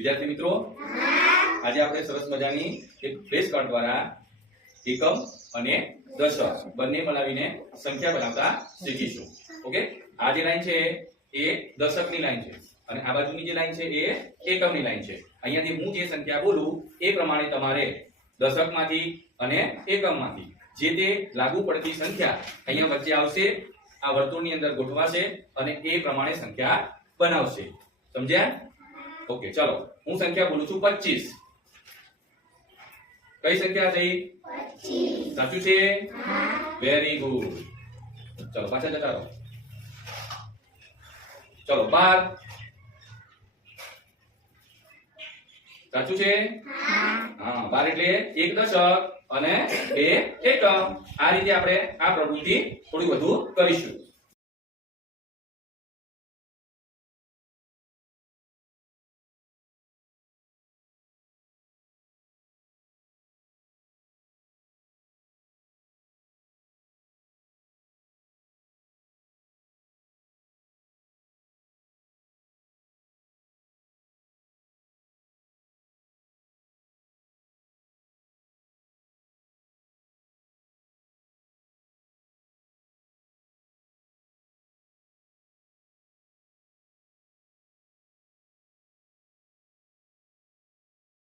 વિદ્યાર્થી મિત્રો, આજે આપણે સરસ મજાની એક ફ્લેશ કાર્ડ દ્વારા એકમ અને દશક બંને બનાવીને સંખ્યા બનાવતા શીખીશું. ઓકે, આ જે લાઈન છે એ દશકની લાઈન છે અને આ બાજુની જે લાઈન છે એ એકમની લાઈન છે. અહીંયાથી હું જે સંખ્યા બોલું એ પ્રમાણે તમારે દશકમાંથી અને એકમમાંથી જે તે લાગુ પડતી સંખ્યા અહીંયા વચ્ચે આવશે, આ વર્તુળની અંદર ગોઠવાશે અને એ પ્રમાણે સંખ્યા બનાવશે. સમજ્યા? ઓકે, ચલો હું સંખ્યા બોલું છું 25. કઈ સંખ્યા થઈ? 25. સાચું છે? હા. Very good. ચલો પાછા જતા રહો. ચલો 12. સાચું છે? હા. 12 એટલે એક દશક અને બે એકમ. આ રીતે આપણે આ પ્રવૃત્તિ થોડી વધુ કરીશું.